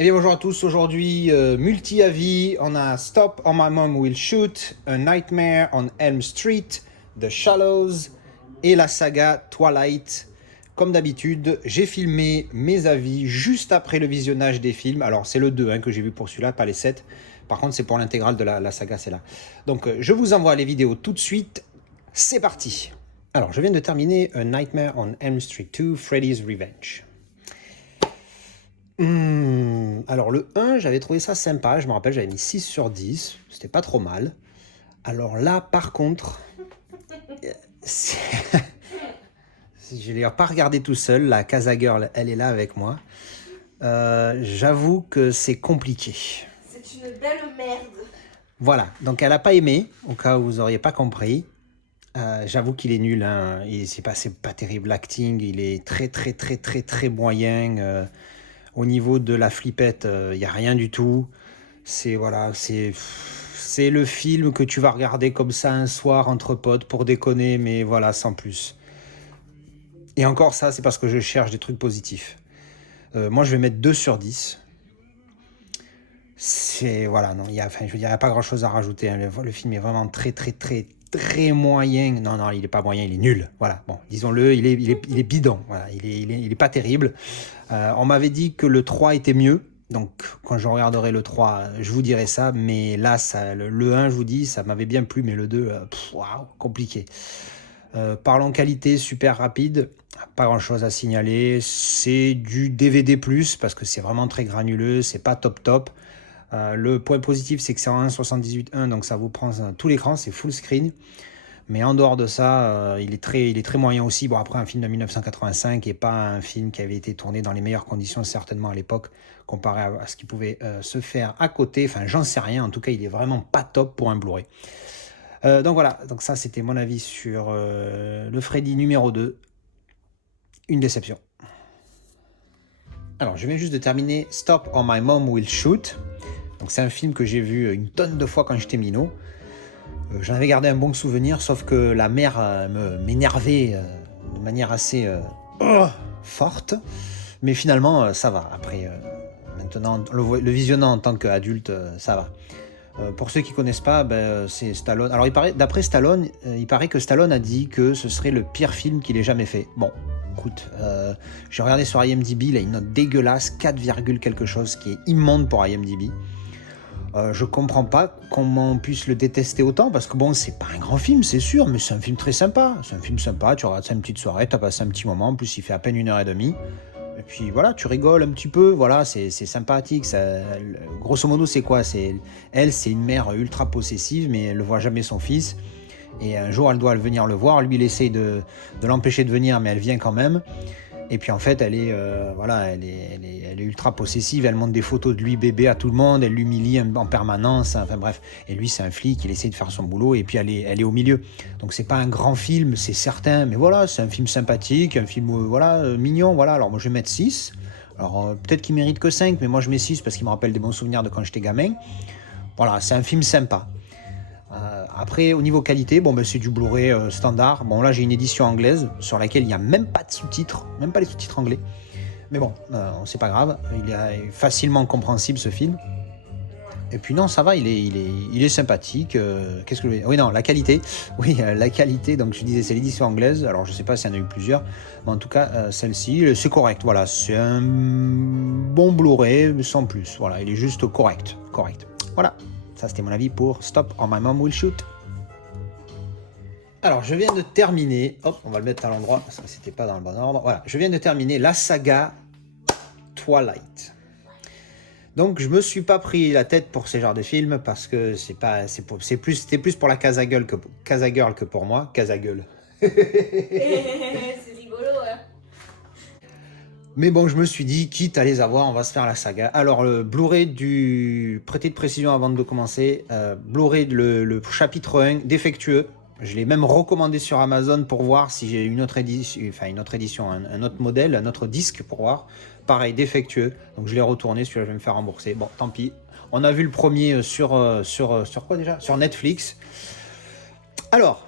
Eh bien bonjour à tous, aujourd'hui multi-avis, on a Stop or My Mom Will Shoot, A Nightmare on Elm Street, The Shallows et la saga Twilight. Comme d'habitude, j'ai filmé mes avis juste après le visionnage des films. Alors c'est le 2 que j'ai vu pour celui-là, pas les 7. Par contre c'est pour l'intégrale de la saga, c'est là. Donc je vous envoie les vidéos tout de suite, c'est parti. Alors je viens de terminer A Nightmare on Elm Street 2, Freddy's Revenge. Alors le 1, j'avais trouvé ça sympa, je me rappelle, j'avais mis 6 sur 10, c'était pas trop mal. Alors là, par contre, je l'ai pas regardé tout seul, la Casa Girl, elle est là avec moi. J'avoue que c'est compliqué. C'est une belle merde. Voilà, donc elle a pas aimé, au cas où vous auriez pas compris. J'avoue qu'il est nul, hein. C'est pas terrible, l'acting, il est très moyen. Au niveau de la flippette, il n'y a rien du tout. C'est le film que tu vas regarder comme ça un soir entre potes pour déconner, mais voilà, sans plus. Et encore ça, c'est parce que je cherche des trucs positifs. Moi, je vais mettre 2 sur 10. Voilà, non, je veux dire, il n'y a pas grand chose à rajouter, hein. Le film est vraiment très moyen. Non, il est pas moyen, il est nul. Voilà, bon, disons-le, il est bidon. Voilà, il est pas terrible. On m'avait dit que le 3 était mieux. Donc, quand je regarderai le 3, je vous dirai ça. Mais là, le 1, je vous dis, ça m'avait bien plu. Mais le 2, waouh, compliqué. Parlons qualité, super rapide. Pas grand chose à signaler. C'est du DVD+, parce que c'est vraiment très granuleux. C'est pas top. Le point positif, c'est que c'est en 1.78.1, donc ça vous prend tout l'écran, c'est full screen. Mais en dehors de ça, il est très moyen aussi. Bon, après, un film de 1985 et pas un film qui avait été tourné dans les meilleures conditions, certainement à l'époque, comparé à ce qui pouvait se faire à côté. Enfin, j'en sais rien. En tout cas, il est vraiment pas top pour un Blu-ray. Donc voilà, donc ça, c'était mon avis sur le Freddy numéro 2. Une déception. Alors, je viens juste de terminer Stop or My Mom Will Shoot. Donc, c'est un film que j'ai vu une tonne de fois quand j'étais minot. J'en avais gardé un bon souvenir, sauf que la mère m'énervait de manière assez forte. Mais finalement, ça va. Après, maintenant, le visionnant en tant qu'adulte, ça va. Pour ceux qui ne connaissent pas, c'est Stallone. Alors, d'après Stallone, il paraît que Stallone a dit que ce serait le pire film qu'il ait jamais fait. Bon, écoute, j'ai regardé sur IMDb, il a une note dégueulasse, 4, quelque chose, qui est immonde pour IMDb. Je comprends pas comment on puisse le détester autant, parce que bon, c'est pas un grand film, c'est sûr, mais c'est un film très sympa. C'est un film sympa, tu regardes ça une petite soirée, t'as passé un petit moment, en plus il fait à peine 1h30. Et puis voilà, tu rigoles un petit peu, voilà, c'est sympathique. Grosso modo, c'est quoi? C'est une mère ultra possessive, mais elle ne voit jamais son fils. Et un jour, elle doit venir le voir. Lui, il essaye de l'empêcher de venir, mais elle vient quand même. Et puis en fait, elle est ultra possessive. Elle montre des photos de lui bébé à tout le monde. Elle l'humilie en permanence. Enfin bref. Et lui, c'est un flic. Il essaie de faire son boulot. Et puis elle est au milieu. Donc c'est pas un grand film, c'est certain. Mais voilà, c'est un film sympathique, un film mignon. Voilà. Alors moi, je vais mettre 6. Alors peut-être qu'il mérite que 5, mais moi je mets 6 parce qu'il me rappelle des bons souvenirs de quand j'étais gamin. Voilà, c'est un film sympa. Après, au niveau qualité, c'est du Blu-ray standard. Bon, là, j'ai une édition anglaise sur laquelle il n'y a même pas de sous-titres, même pas les sous-titres anglais. Mais bon, c'est pas grave. Il est facilement compréhensible, ce film. Et puis non, ça va, il est sympathique. Qu'est-ce que je veux dire ? Oui, non, la qualité. Oui, la qualité, donc je disais, c'est l'édition anglaise. Alors, je sais pas s'il y en a eu plusieurs. Mais en tout cas, celle-ci, c'est correct. Voilà, c'est un bon Blu-ray, sans plus. Voilà, il est juste correct. Voilà. Ça, c'était mon avis pour Stop or My Mom Will Shoot. Alors, je viens de terminer. Hop, on va le mettre à l'endroit parce que c'était pas dans le bon ordre. Voilà, je viens de terminer la saga Twilight. Donc, je me suis pas pris la tête pour ces genres de films parce que c'était plus pour la Casa Girl que pour moi. Casa Girl. C'est rigolo, hein. Mais bon, je me suis dit, quitte à les avoir, on va se faire la saga. Alors, le Blu-ray Prêtez de précision avant de commencer. Blu-ray, le chapitre 1, défectueux. Je l'ai même recommandé sur Amazon pour voir si j'ai une autre édition, un autre modèle, un autre disque pour voir. Pareil, défectueux. Donc, je l'ai retourné, celui-là, je vais me faire rembourser. Bon, tant pis. On a vu le premier sur quoi déjà ? Sur Netflix. Alors,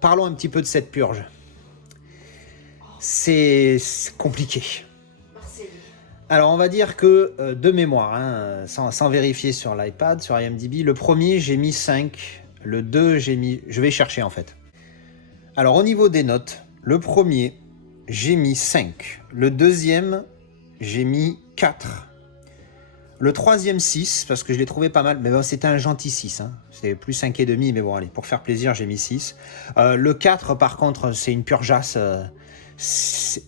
parlons un petit peu de cette purge. C'est compliqué. Marseille. Alors, on va dire que de mémoire, hein, sans vérifier sur l'iPad, sur IMDb, le premier, j'ai mis 5. Le 2, j'ai mis... Je vais chercher, en fait. Alors, au niveau des notes, le premier, j'ai mis 5. Le deuxième, j'ai mis 4. Le troisième, 6, parce que je l'ai trouvé pas mal. Mais bon, c'était un gentil 6. Hein. C'était plus 5,5, mais bon, allez, pour faire plaisir, j'ai mis 6. Le 4, par contre, c'est une pure jasse.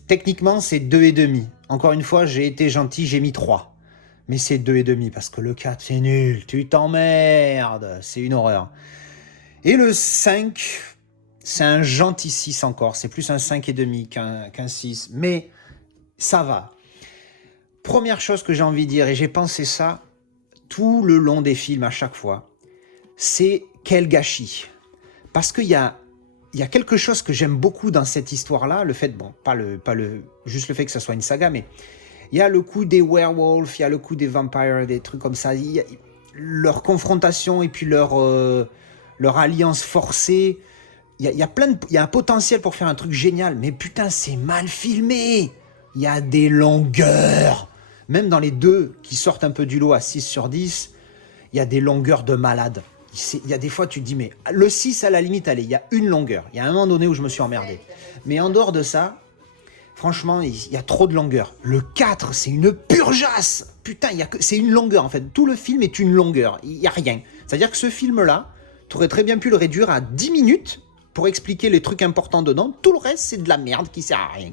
Techniquement, c'est 2,5. Encore une fois, j'ai été gentil, j'ai mis 3. Mais c'est 2,5, parce que le 4, c'est nul. Tu t'emmerdes. C'est une horreur. Et le 5, c'est un gentil 6 encore. C'est plus un 5,5 qu'un 6. Mais ça va. Première chose que j'ai envie de dire, et j'ai pensé ça tout le long des films à chaque fois, c'est quel gâchis. Parce qu'il y a quelque chose que j'aime beaucoup dans cette histoire-là, le fait, bon, pas juste le fait que ça soit une saga, mais il y a le coup des werewolves, il y a le coup des vampires, des trucs comme ça, leur confrontation et puis leur alliance forcée, il y a un potentiel pour faire un truc génial, mais putain, c'est mal filmé. Il y a des longueurs. Même dans les deux qui sortent un peu du lot à 6 sur 10, il y a des longueurs de malade. Il y a des fois, tu te dis, mais le 6, à la limite, allez, il y a une longueur. Il y a un moment donné où je me suis emmerdé. Mais en dehors de ça, franchement, il y a trop de longueur. Le 4, c'est une purgeasse. Putain, c'est une longueur, en fait. Tout le film est une longueur. Il n'y a rien. C'est-à-dire que ce film-là, tu aurais très bien pu le réduire à 10 minutes pour expliquer les trucs importants dedans. Tout le reste, c'est de la merde qui sert à rien.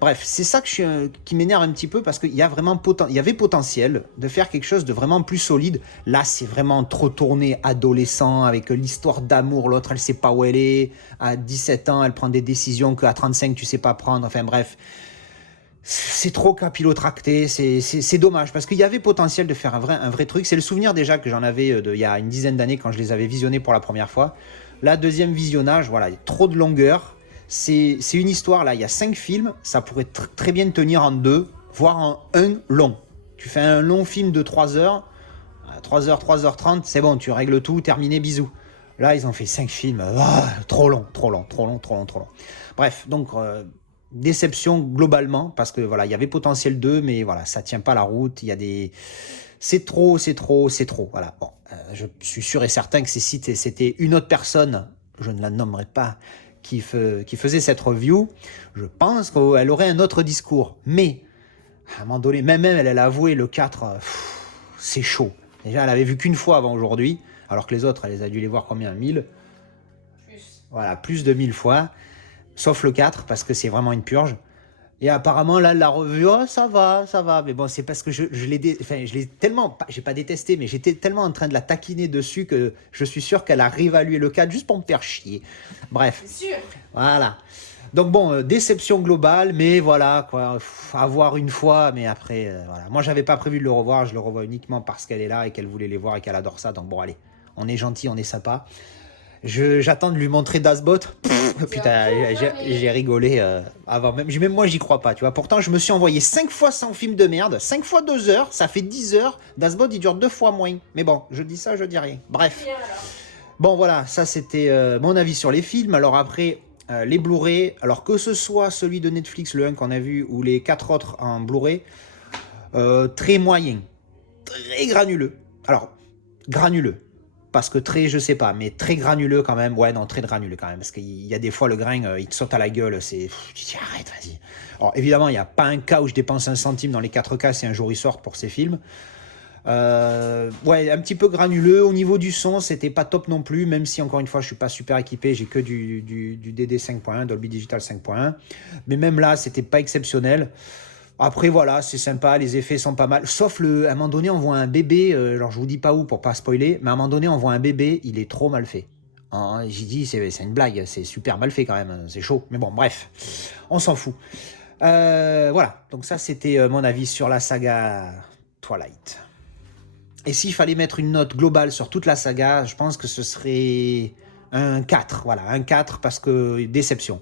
Bref, c'est ça qui m'énerve un petit peu parce qu'il y avait potentiel de faire quelque chose de vraiment plus solide. Là, c'est vraiment trop tourné adolescent avec l'histoire d'amour. L'autre, elle sait pas où elle est. À 17 ans, elle prend des décisions qu'à 35, tu sais pas prendre. Enfin bref, c'est trop capillotracté. C'est dommage parce qu'il y avait potentiel de faire un vrai truc. C'est le souvenir déjà que j'en avais il y a une dizaine d'années quand je les avais visionnés pour la première fois. Là, deuxième visionnage, voilà, il y a trop de longueur. C'est une histoire, là, il y a 5 films, ça pourrait très bien tenir en 2, voire en 1 long. Tu fais un long film de 3 heures, 3h, 3h30, c'est bon, tu règles tout, terminé, bisous. Là, ils ont fait 5 films, trop long. Bref, donc, déception globalement, parce que voilà, il y avait potentiel 2, mais voilà, ça tient pas la route, il y a des... C'est trop, voilà. Bon, je suis sûr et certain que si c'était une autre personne, je ne la nommerai pas, qui faisait cette review, je pense qu'elle aurait un autre discours. Mais, à un moment donné, même elle a avoué le 4, c'est chaud. Déjà, elle avait vu qu'une fois avant aujourd'hui, alors que les autres, elle a dû les voir combien 1000 Plus. Voilà, plus de 1000 fois. Sauf le 4, parce que c'est vraiment une purge. Et apparemment, là, la revue, ça va. Mais bon, c'est parce que je l'ai tellement, j'ai pas détesté, mais j'étais tellement en train de la taquiner dessus que je suis sûr qu'elle a réévalué le 4 juste pour me faire chier. Bref. C'est sûr. Voilà. Donc bon, déception globale, mais voilà, quoi, à voir une fois, mais après, voilà. Moi, j'avais pas prévu de le revoir, je le revois uniquement parce qu'elle est là et qu'elle voulait les voir et qu'elle adore ça. Donc bon, allez, on est gentil, on est sympa. J'attends de lui montrer Dasbot. Putain, j'ai rigolé avant même. Même moi, j'y crois pas, tu vois. Pourtant, je me suis envoyé 5 fois 100 films de merde, 5 fois 2 heures, ça fait 10 heures. Dasbot, il dure 2 fois moins. Mais bon, je dis ça, je dis rien. Bref. Bon, voilà, ça c'était mon avis sur les films. Alors après, les Blu-ray, alors que ce soit celui de Netflix, le 1 qu'on a vu, ou les 4 autres en Blu-ray, très moyen. Très granuleux. Alors, granuleux. Parce que très, je sais pas, mais très granuleux quand même. Ouais, non, très granuleux quand même. Parce qu'il y a des fois, le grain, il te saute à la gueule. Tu dis, arrête, vas-y. Alors, évidemment, il n'y a pas un cas où je dépense 1 centime dans les 4 cas si un jour ils sortent pour ces films. Ouais, un petit peu granuleux. Au niveau du son, c'était pas top non plus, même si, encore une fois, je suis pas super équipé. J'ai que du DD 5.1, Dolby Digital 5.1. Mais même là, c'était pas exceptionnel. Après, voilà, c'est sympa, les effets sont pas mal. Sauf à un moment donné, on voit un bébé, alors je vous dis pas où pour pas spoiler, mais à un moment donné, on voit un bébé, il est trop mal fait. J'ai dit, c'est une blague, c'est super mal fait quand même, c'est chaud. Mais bon, bref, on s'en fout. Voilà, donc ça, c'était mon avis sur la saga Twilight. Et s'il fallait mettre une note globale sur toute la saga, je pense que ce serait un 4. Voilà, un 4 parce que déception.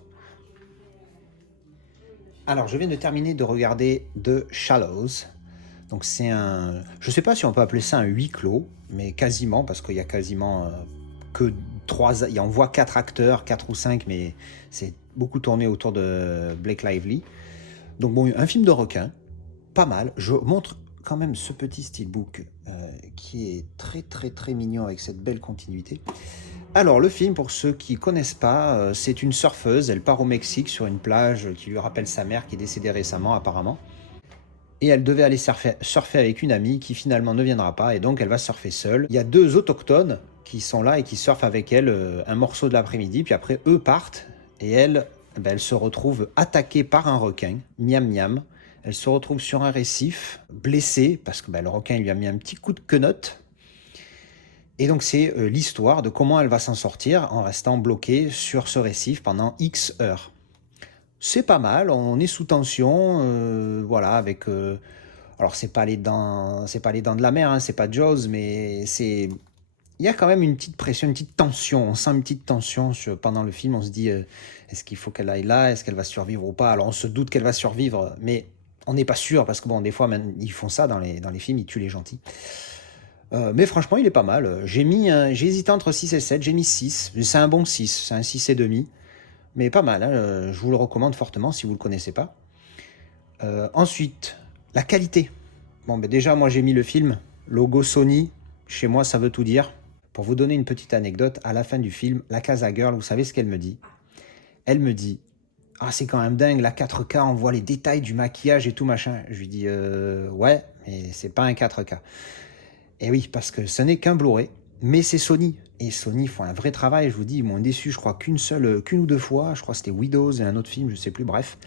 Alors, je viens de terminer de regarder The Shallows. Donc, c'est un... Je ne sais pas si on peut appeler ça un huis clos, mais quasiment, parce qu'il y a quasiment que 3... On voit 4 acteurs, 4 ou 5, mais c'est beaucoup tourné autour de Blake Lively. Donc, bon, un film de requin. pas mal. Je montre quand même ce petit steelbook qui est très très très mignon avec cette belle continuité. Alors le film, pour ceux qui ne connaissent pas, c'est une surfeuse, elle part au Mexique sur une plage qui lui rappelle sa mère qui est décédée récemment apparemment. Et elle devait aller surfer avec une amie qui finalement ne viendra pas, et donc elle va surfer seule. Il y a 2 autochtones qui sont là et qui surfent avec elle un morceau de l'après-midi, puis après eux partent, et elle, elle se retrouve attaquée par un requin, miam miam. Elle se retrouve sur un récif, blessée, parce que le requin lui a mis un petit coup de quenotte. Et donc c'est l'histoire de comment elle va s'en sortir en restant bloquée sur ce récif pendant X heures. C'est pas mal, on est sous tension, voilà, avec... alors c'est pas les dents de la mer, hein, c'est pas Jaws, mais c'est... Il y a quand même une petite pression, une petite tension, on sent une petite tension pendant le film, on se dit, est-ce qu'il faut qu'elle aille là, est-ce qu'elle va survivre ou pas? Alors on se doute qu'elle va survivre, mais on n'est pas sûr, parce que bon, des fois, même, ils font ça dans les films, ils tuent les gentils. Mais franchement, il est pas mal. J'ai hésité entre 6 et 7, j'ai mis 6. C'est un bon 6, c'est un 6 et demi. Mais pas mal, hein, je vous le recommande fortement si vous ne le connaissez pas. Ensuite, la qualité. Bon, déjà, moi j'ai mis le film, logo Sony. Chez moi, ça veut tout dire. Pour vous donner une petite anecdote, à la fin du film, la Casa Girl, vous savez ce qu'elle me dit? Elle me dit, ah, c'est quand même dingue, la 4K, on voit les détails du maquillage et tout machin. Je lui dis, ouais, mais c'est pas un 4K. Et oui, parce que ce n'est qu'un Blu-ray, mais c'est Sony. Et Sony font un vrai travail, je vous dis, ils m'ont déçu, je crois, qu'une ou 2 fois. Je crois que c'était Widows et un autre film, je sais plus, bref.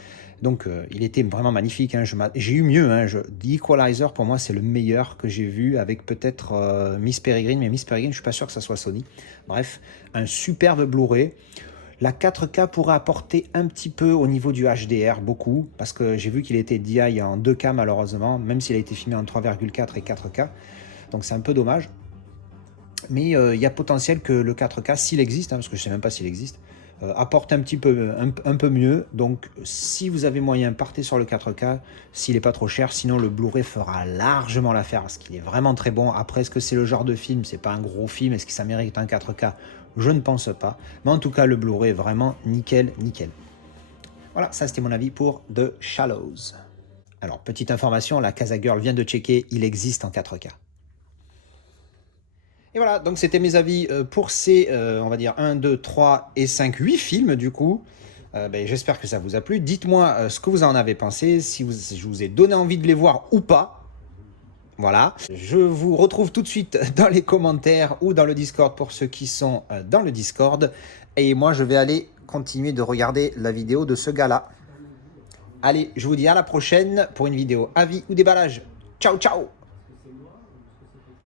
Donc, il était vraiment magnifique. Hein. J'ai eu mieux. Hein. The Equalizer, pour moi, c'est le meilleur que j'ai vu, avec peut-être Miss Peregrine. Mais Miss Peregrine, je suis pas sûr que ça soit Sony. Bref, un superbe Blu-ray. La 4K pourrait apporter un petit peu au niveau du HDR, beaucoup, parce que j'ai vu qu'il était DI en 2K, malheureusement, même s'il a été filmé en 3,4 et 4K. Donc c'est un peu dommage. Mais il y a potentiel que le 4K, s'il existe, hein, parce que je ne sais même pas s'il existe, apporte un petit peu, un peu mieux. Donc si vous avez moyen, partez sur le 4K, s'il n'est pas trop cher. Sinon le Blu-ray fera largement l'affaire, parce qu'il est vraiment très bon. Après, est-ce que c'est le genre de film? C'est pas un gros film. Est-ce que ça mérite un 4K? Je ne pense pas. Mais en tout cas, le Blu-ray est vraiment nickel, nickel. Voilà, ça c'était mon avis pour The Shallows. Alors, petite information, la Casa Girl vient de checker, il existe en 4K. Et voilà, donc c'était mes avis pour ces, on va dire, 1, 2, 3 et 5, 8 films du coup. J'espère que ça vous a plu. Dites-moi ce que vous en avez pensé, si je vous ai donné envie de les voir ou pas. Voilà, je vous retrouve tout de suite dans les commentaires ou dans le Discord pour ceux qui sont dans le Discord. Et moi, je vais aller continuer de regarder la vidéo de ce gars-là. Allez, je vous dis à la prochaine pour une vidéo avis ou déballage. Ciao, ciao!